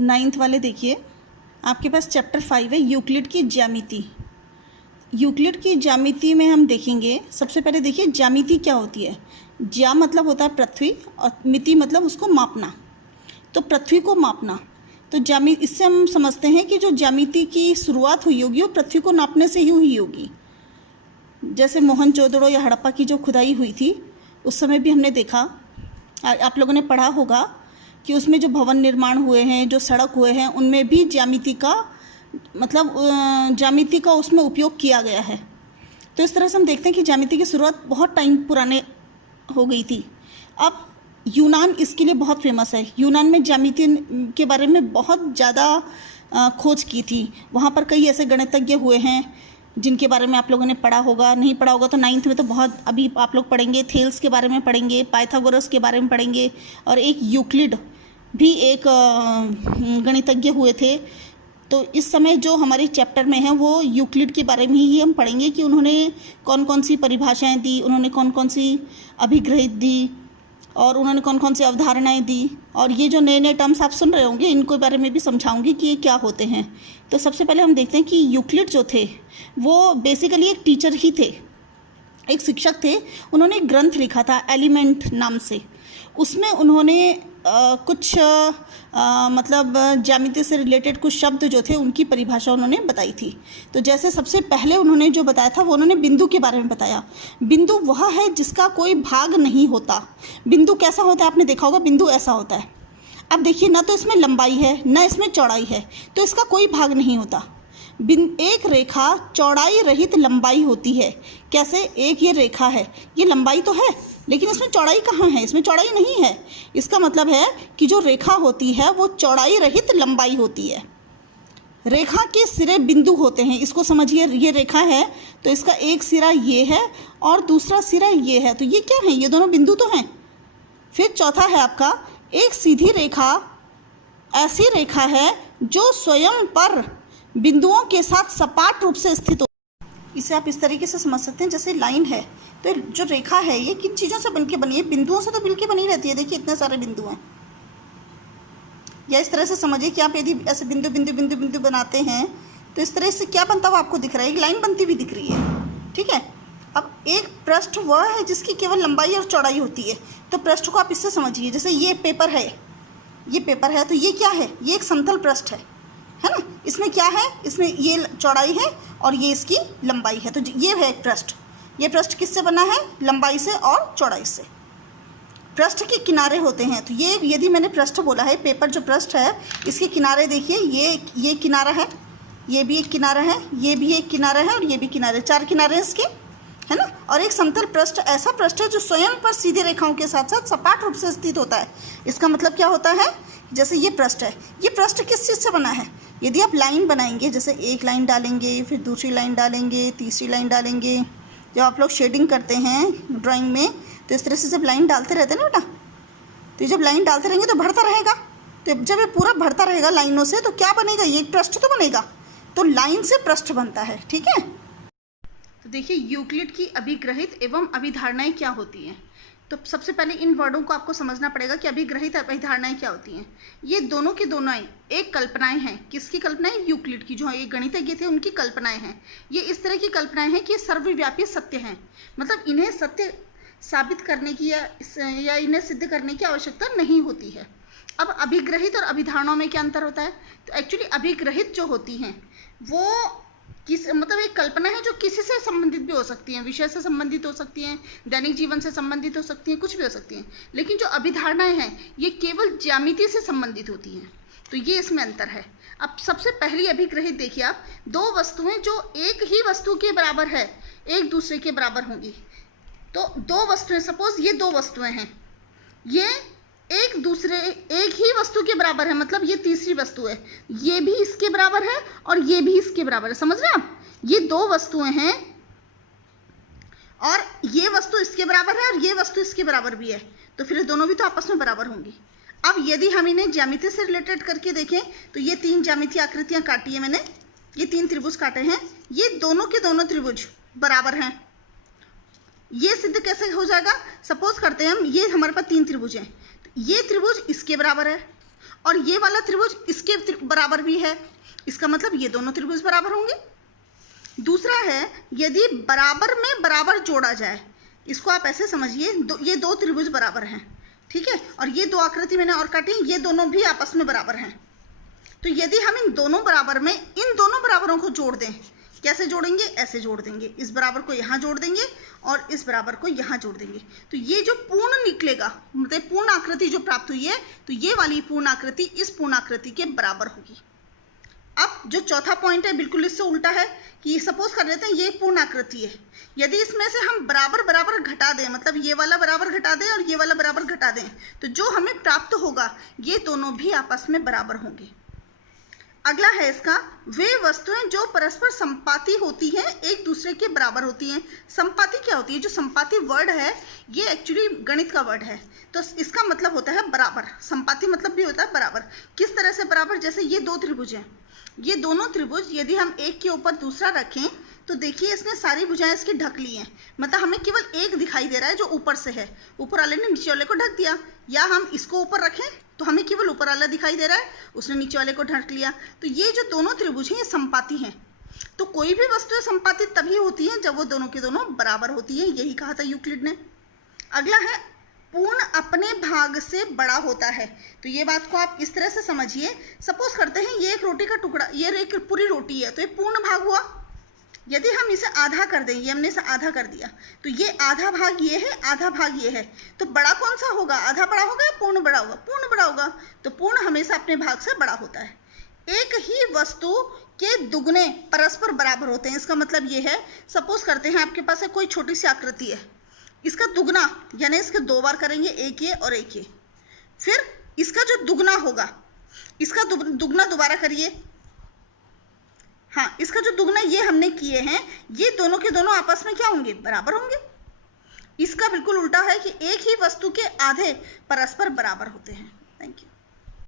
Ninth वाले देखिए, आपके पास चैप्टर 5 है यूक्लिड की ज्यामिति। यूक्लिड की ज्यामिति में हम देखेंगे, सबसे पहले देखिए ज्यामिति क्या होती है। ज्या मतलब होता है पृथ्वी और मिति मतलब उसको मापना, तो पृथ्वी को मापना। तो ज्यामिति, इससे हम समझते हैं कि जो ज्यामिति की शुरुआत हुई होगी वो पृथ्वी को नापने से ही हुई होगी। जैसे मोहनजोदड़ो या हड़प्पा की जो खुदाई हुई थी उस समय भी हमने देखा, आप लोगों ने पढ़ा होगा कि उसमें जो भवन निर्माण हुए हैं, जो सड़क हुए हैं, उनमें भी ज्यामिति का मतलब ज्यामिति का उसमें उपयोग किया गया है। तो इस तरह से हम देखते हैं कि ज्यामिति की शुरुआत बहुत टाइम पुराने हो गई थी। अब यूनान इसके लिए बहुत फेमस है। यूनान में ज्यामिति के बारे में बहुत ज़्यादा खोज की थी। वहाँ पर कई ऐसे गणितज्ञ हुए हैं जिनके बारे में आप लोगों ने पढ़ा होगा, नहीं पढ़ा होगा तो नाइन्थ में तो बहुत अभी आप लोग पढ़ेंगे। थेल्स के बारे में पढ़ेंगे, पाइथागोरस के बारे में पढ़ेंगे, और एक यूक्लिड भी एक गणितज्ञ हुए थे। तो इस समय जो हमारे चैप्टर में है वो यूक्लिड के बारे में ही हम पढ़ेंगे कि उन्होंने कौन कौन सी परिभाषाएं दी, उन्होंने कौन कौन सी अभिग्रहित दी, और उन्होंने कौन कौन सी अवधारणाएं दी। और ये जो नए नए टर्म्स आप सुन रहे होंगे इनको बारे में भी समझाऊंगी कि ये क्या होते हैं। तो सबसे पहले हम देखते हैं कि यूक्लिड जो थे वो बेसिकली एक टीचर ही थे, एक शिक्षक थे। उन्होंने एक ग्रंथ लिखा था एलिमेंट नाम से। उसमें उन्होंने कुछ मतलब ज्यामिति से रिलेटेड कुछ शब्द जो थे उनकी परिभाषा उन्होंने बताई थी। तो जैसे सबसे पहले उन्होंने जो बताया था वो उन्होंने बिंदु के बारे में बताया। बिंदु वह है जिसका कोई भाग नहीं होता। बिंदु कैसा होता है आपने देखा होगा, बिंदु ऐसा होता है। अब देखिए, ना तो इसमें लंबाई है ना इसमें चौड़ाई है, तो इसका कोई भाग नहीं होता। एक रेखा चौड़ाई रहित लंबाई होती है। कैसे? एक ये रेखा है, ये लंबाई तो है लेकिन इसमें चौड़ाई कहाँ है? इसमें चौड़ाई नहीं है। इसका मतलब है कि जो रेखा होती है वो चौड़ाई रहित लंबाई होती है। रेखा के सिरे बिंदु होते हैं। इसको समझिए, ये रेखा है तो इसका एक सिरा ये है और दूसरा सिरा ये है, तो ये क्या है? ये दोनों बिंदु तो हैं। फिर चौथा है आपका, एक सीधी रेखा ऐसी रेखा है जो स्वयं पर बिंदुओं के साथ सपाट रूप से स्थित हो। इसे आप इस तरीके से समझ सकते हैं, जैसे लाइन है तो जो रेखा है ये किन चीज़ों से बनके बनी है? बिंदुओं से तो बिल्कुल बनी रहती है। देखिए इतने सारे बिंदु हैं। या इस तरह से समझिए कि आप यदि ऐसे बिंदु बिंदु बिंदु बिंदु बनाते हैं तो इस तरह से क्या बनता हुआ आपको दिख रहा है? एक लाइन बनती हुई दिख रही है, ठीक है। अब एक पृष्ठ वह है जिसकी केवल लंबाई और चौड़ाई होती है। तो पृष्ठ को आप इससे समझिए, जैसे ये पेपर है, ये पेपर है तो ये क्या है? ये एक समतल पृष्ठ है ना। इसमें क्या है? इसमें ये चौड़ाई है और ये इसकी लंबाई है, तो ये है एक पृष्ठ। ये पृष्ठ किससे बना है? लंबाई से और चौड़ाई से। पृष्ठ के किनारे होते हैं, तो ये यदि मैंने पृष्ठ बोला है, पेपर जो पृष्ठ है इसके किनारे देखिए, ये किनारा है, ये भी एक किनारा है, ये भी एक किनारा है और ये भी किनारे, चार किनारे हैं इसके, है ना। और एक समतल पृष्ठ ऐसा पृष्ठ है जो स्वयं पर सीधी रेखाओं के साथ साथ सपाट रूप से स्थित होता है। इसका मतलब क्या होता है? जैसे ये पृष्ठ है, ये पृष्ठ किस चीज़ से बना है? यदि आप लाइन बनाएंगे, जैसे एक लाइन डालेंगे, फिर दूसरी लाइन डालेंगे, तीसरी लाइन डालेंगे, जब आप लोग शेडिंग करते हैं ड्राइंग में तो इस तरह से जब लाइन डालते रहते हैं ना बेटा, तो जब लाइन डालते रहेंगे तो बढ़ता रहेगा। तो जब ये पूरा बढ़ता रहेगा लाइनों से तो क्या बनेगा? ये एक पृष्ठ तो बनेगा। तो लाइन से पृष्ठ बनता है, ठीक है। तो देखिए यूक्लिड की अभिग्रहित एवं अभिधारणाएं क्या होती हैं। तो सबसे पहले इन वर्डों को आपको समझना पड़ेगा कि अभिग्रहित अभिधारणाएं क्या होती हैं। ये दोनों की दोनों एक कल्पनाएं हैं। किसकी कल्पनाएं? यूक्लिड की, जो एक गणितज्ञ थे उनकी कल्पनाएं हैं। ये इस तरह की कल्पनाएं हैं कि सर्वव्यापी सत्य हैं, मतलब इन्हें सत्य साबित करने की या इन्हें सिद्ध करने की आवश्यकता नहीं होती है। अब अभिग्रहित और अभिधारणाओं में क्या अंतर होता है? तो एक्चुअली अभिग्रहित जो होती हैं वो मतलब एक कल्पना है जो किसी से संबंधित भी हो सकती हैं, विषय से संबंधित हो सकती हैं, दैनिक जीवन से संबंधित हो सकती हैं, कुछ भी हो सकती हैं। लेकिन जो अभिधारणाएं हैं ये केवल ज्यामिति से संबंधित होती हैं। तो ये इसमें अंतर है। अब सबसे पहली अभिग्रहित देखिए आप, दो वस्तुएं जो एक ही वस्तु के बराबर है एक दूसरे के बराबर होंगी। तो दो वस्तुएं, सपोज ये दो वस्तुएं हैं, ये एक ही वस्तु के बराबर है, मतलब ये तीसरी वस्तु है, ये भी इसके बराबर है और ये भी इसके बराबर है। समझ रहे हैं आप? ये दो वस्तुएं हैं और ये वस्तु इसके बराबर है और ये वस्तु इसके बराबर भी है, तो फिर दोनों भी तो आपस में बराबर होंगी। अब यदि हम इन्हें ज्यामिति से रिलेटेड करके देखें तो ये तीन ज्यामितीय आकृतियां काटी है मैंने, ये तीन त्रिभुज काटे हैं, ये दोनों के दोनों त्रिभुज बराबर हैं। ये सिद्ध कैसे हो जाएगा? सपोज करते हैं हम, ये हमारे पास तीन त्रिभुज हैं, ये त्रिभुज इसके बराबर है और ये वाला त्रिभुज इसके बराबर भी है, इसका मतलब ये दोनों त्रिभुज बराबर होंगे। दूसरा है यदि बराबर में बराबर जोड़ा जाए, इसको आप ऐसे समझिए, ये दो त्रिभुज बराबर हैं, ठीक है, और ये दो आकृति मैंने और काटी, ये दोनों भी आपस में बराबर हैं। तो यदि हम इन दोनों बराबर में इन दोनों बराबरों को जोड़ दें, कैसे जोड़ेंगे, ऐसे जोड़ देंगे, इस बराबर को यहाँ जोड़ देंगे और इस बराबर को यहाँ जोड़ देंगे, तो ये जो पूर्ण निकलेगा, मतलब पूर्ण आकृति जो प्राप्त हुई है, तो ये वाली पूर्ण आकृति इस पूर्ण आकृति के बराबर होगी। अब जो चौथा पॉइंट है बिल्कुल इससे उल्टा है कि सपोज कर लेते हैं ये पूर्ण आकृति है, यदि इसमें से हम बराबर बराबर घटा दें, मतलब ये वाला बराबर घटा दें और ये वाला बराबर घटा दें, तो जो हमें प्राप्त होगा ये दोनों भी आपस में बराबर होंगे। अगला है इसका, वे वस्तुएं जो परस्पर संपाती होती हैं एक दूसरे के बराबर होती हैं। संपाती क्या होती है? जो संपाती वर्ड है ये एक्चुअली गणित का वर्ड है, तो इसका मतलब होता है बराबर। संपाती मतलब भी होता है बराबर। किस तरह से बराबर? जैसे ये दो त्रिभुज हैं, ये दोनों त्रिभुज यदि हम एक के ऊपर दूसरा रखें तो देखिए इसने सारी भुजाएं इसकी ढक ली हैं, मतलब हमें केवल एक दिखाई दे रहा है जो ऊपर से है, ऊपर वाले ने नीचे वाले को ढक दिया। या हम इसको ऊपर रखें तो हमें केवल ऊपर वाला दिखाई दे रहा है, उसने नीचे वाले को ढक लिया। तो ये जो दोनों त्रिभुज हैं ये संपाती हैं। तो कोई भी वस्तु संपाती तभी होती है जब वो दोनों के दोनों बराबर होती है, यही कहा था यूक्लिड ने। अगला है, पूर्ण अपने भाग से बड़ा होता है। तो ये बात को आप इस तरह से समझिए, सपोज करते हैं ये एक रोटी का टुकड़ा, ये एक पूरी रोटी है, तो ये पूर्ण भाग हुआ। यदि हम इसे आधा कर दें, ये हमने इसे आधा कर दिया, तो ये आधा भाग ये है, आधा भाग ये है, तो बड़ा कौन सा होगा? आधा बड़ा होगा या पूर्ण बड़ा होगा? पूर्ण बड़ा होगा। तो पूर्ण हमेशा अपने भाग से बड़ा होता है। एक ही वस्तु के दुगने परस्पर बराबर होते हैं। इसका मतलब ये है, सपोज करते हैं आपके पास कोई छोटी सी आकृति है, इसका दुगना यानी इसके दो बार करेंगे, एक ये और एक ये, फिर इसका जो दुगना होगा, इसका दुगना दोबारा करिए, हाँ, इसका जो दुगना ये हमने किए हैं, ये दोनों के दोनों आपस में क्या होंगे? बराबर होंगे। इसका बिल्कुल उल्टा है कि एक ही वस्तु के आधे परस्पर बराबर होते हैं। Thank you.